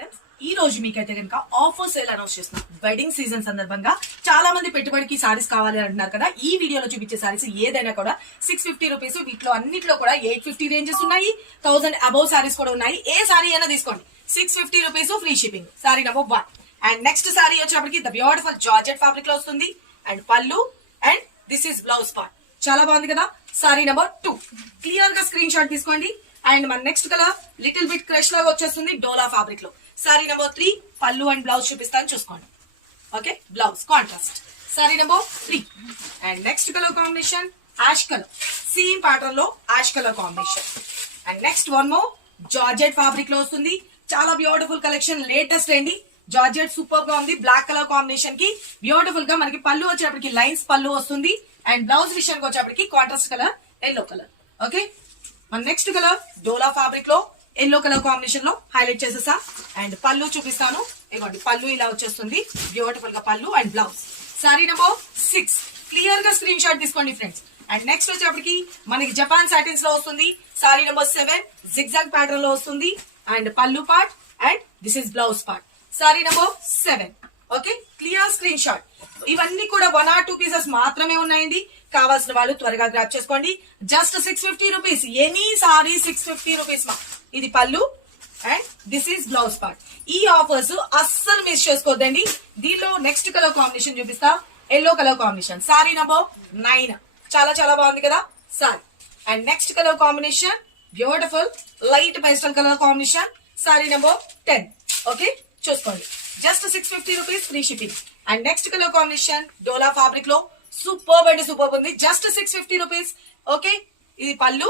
Madam ఈ రోజు మీకైతే కనుక ఆఫర్ సేల్ అనౌన్స్ చేస్తున్నాం. వెడ్డింగ్ సీజన్ సందర్భంగా చాలా మంది పెట్టుబడికి సారీస్ కావాలి అంటున్నారు కదా. ఈ వీడియోలో చూపించే సారీస్ ఏదైనా కూడా 650 రూపీస్. వీటిలో అన్నిట్లో కూడా 850 రేంజెస్ ఉన్నాయి, 1000 అబౌవ్ సారీస్ కూడా ఉన్నాయి. ఏ సారీ అయినా తీసుకోండి, 650 rupees free shipping. Sari number 1. And next sari వచ్చేప్పటికి ద బ్యూటిఫుల్ జార్జెట్ ఫ్యాబ్రిక్ లో వస్తుంది. And pallu and this is blouse part. చాలా బాగుంది కదా. సారీ నెంబర్ 2 క్లియర్ గా స్క్రీన్ షాట్ తీసుకోండి. అండ్ మన next colour little bit crush లాగా వచ్చేస్తుంది డోలా ఫ్యాబ్రిక్ లో. Sari number 3 pallu and blouse చూపిస్తాను, చూసుకోండి. Okay, blouse contrast. Sari number 3 and next colour combination ash colour, same pattern లో ash colour combination. And next one more georgette fabric లో వస్తుంది. చాలా బ్యూటిఫుల్ కలెక్షన్, లేటెస్ట్ అండి. జార్జెట్ సూపర్ గా ఉంది. బ్లాక్ కలర్ కాంబినేషన్ కి బ్యూటిఫుల్ గా మనకి పళ్ళు వచ్చేప్పటికి లైన్స్ పళ్ళు వస్తుంది. అండ్ బ్లౌజ్ విషయానికి వచ్చేప్పటికి contrast colour yellow colour. Okay, మన నెక్స్ట్ కలర్ డోలా ఫ్యాబ్రిక్ లో ఎల్లో కలర్ కాంబినేషన్ లో హైలైట్ చేసేసా. అండ్ పళ్ళు చూపిస్తాను. ఇవ్వండి, పళ్ళు ఇలా వచ్చేస్తుంది బ్యూటిఫుల్ గా పళ్ళు and blouse. Sorry number 6 clear గా స్క్రీన్ షాట్ తీసుకోండి ఫ్రెండ్స్. అండ్ నెక్స్ట్ వచ్చేప్పటికి మనకి జపాన్ సాటిన్స్ లో వస్తుంది. సారీ నెంబర్ 7 జిగ్జాగ్ ప్యాటర్న్ లో వస్తుంది. అండ్ పళ్ళు part and this is blouse part. Sorry number 7. Okay, clear screen shot. ఇవన్నీ కూడా 1 or 2 పీసెస్ మాత్రమే ఉన్నాయండి. కావాల్సిన వాళ్ళు త్వరగా గ్రాప్ చేసుకోండి. Just 650 rupees. Any sari 650 rupees మా. ఇది పళ్ళు and this is blouse part. ఈ ఆఫర్స్ అస్సలు మిస్ చేసుకోవద్దండి. దీనిలో నెక్స్ట్ కలర్ కాంబినేషన్ చూపిస్తా, yellow colour combination. Sari number 9 చాలా చాలా బాగుంది కదా sari. And next colour combination beautiful light pastel colour combination. Sari number 10. Okay, చూసుకోండి. Just 650 rupees free shipping. And next colour combination డోలా ఫ్యాబ్రిక్ లో సూపర్ అండి, సూపర్ ఉంది. Just 650 rupees. ఓకే, ఇది పళ్ళు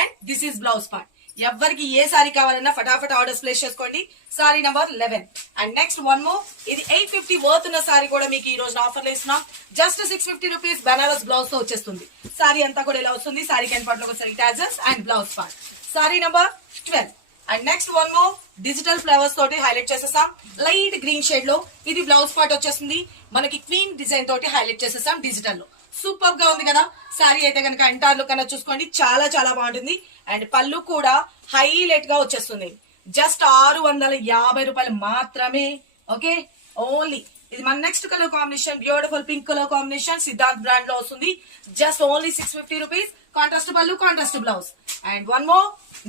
and this is blouse part. ఎవరికి ఏ సారీ కావాలన్నా ఫటాఫట్ ఆర్డర్స్ ప్లేస్ చేసుకోండి. Sorry number 11. And next one more, ఇది 850 వర్త్ ఉన్న సారీ కూడా మీకు ఈ రోజు ఆఫర్ లో ఇస్తున్నాం. జస్ట్ 650 రూపీస్ బనారస్ బ్లౌజ్ తో వచ్చేస్తుంది. సారీ అంతా కూడా ఇలా వస్తుంది. సారీ కెన్ పార్ట్ లో ఒకసారి టాజర్స్ and blouse part. Sorry number 12. And next one more digital flowers తోటి హైలైట్ చేసేసాం. లైట్ గ్రీన్ షేడ్ లో ఇది బ్లౌజ్ పార్ట్ వచ్చేస్తుంది. మనకి క్వీన్ డిజైన్ తోటి హైలైట్ చేసేసాం డిజిటల్ లో. సూపర్ గా ఉంది కదా. సారీ అయితే కనుక ఎంటార్ లుక్ కన్నా చూసుకోండి, చాలా చాలా బాగుంటుంది. అండ్ పళ్ళు కూడా హైలైట్ గా వచ్చేస్తుంది. జస్ట్ 650 రూపాయలు మాత్రమే. Okay, only. ఇది మన next colour combination beautiful pink colour combination Siddharth brand లో వస్తుంది. Just only 650 rupees. కాంట్రాస్ట్ పళ్ళు, contrast blouse. And one more